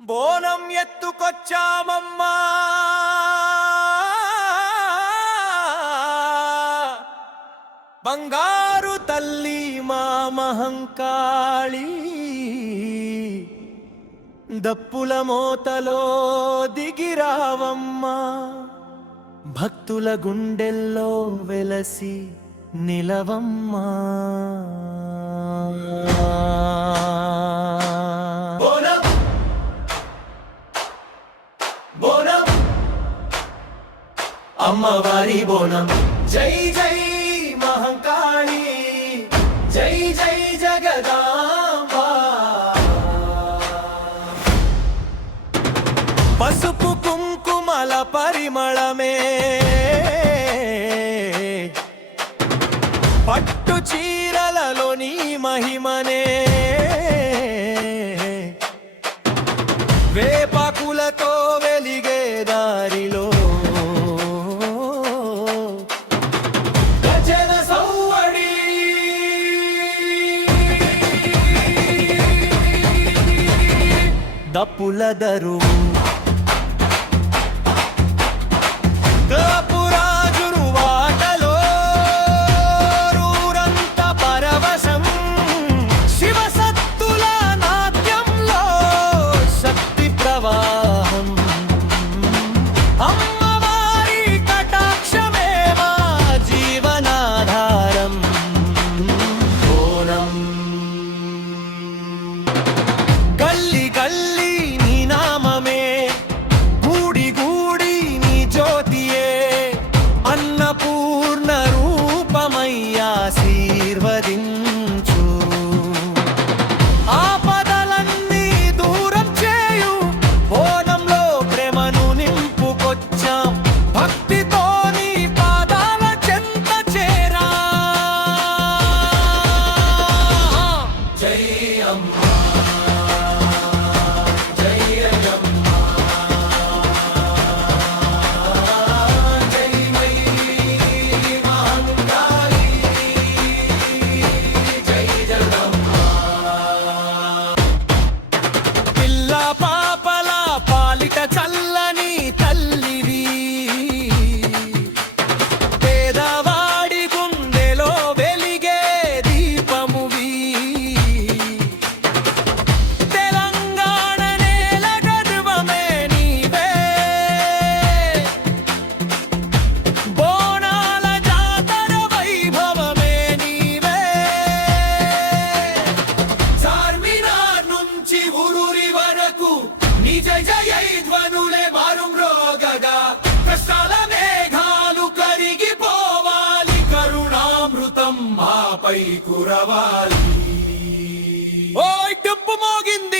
బోనం ఎత్తుకొచ్చామమ్మా బంగారు తల్లి మా మహంకాళి దప్పుల మోతలో దిగిరావమ్మా భక్తుల గుండెల్లో వెలసి నిలవమ్మా బోనం అమ్మవారి బోనం జై జై మహంకాళి జై జై జగదాంబా పసుపు కుంకుమల పరిమళమే పట్టు చీరలలోని మహిమనే వేపాకులతో వెలిగే దారిలో గజన సౌవడి దప్పుల దరువు ఆశీర్వదించు ఆపదలన్నీ దూరం చేయు బోనంలో ప్రేమను నింపుకొచ్చాం భక్తితో నీ పాదాల చెంత చేరా జై అమ్మా జై అయ్యమ్మా జై మై మహంకాళి చల్లని తల్లివి పేదవాడి గుండెలో వెలిగే దీపమువి తెలంగాణ నేల గర్వమే నీవే బోనాల జాతర వైభవమే నీవే చార్మినార్ నుంచి ఊరూరి వరకు నిజ జయ ధ్వనులే మారుమ్రోగగా కష్టాల మేఘాలు కరిగిపోవాలి కరుణామృతం మాపై కురవాలి ఓయ్ డప్పు మోగింది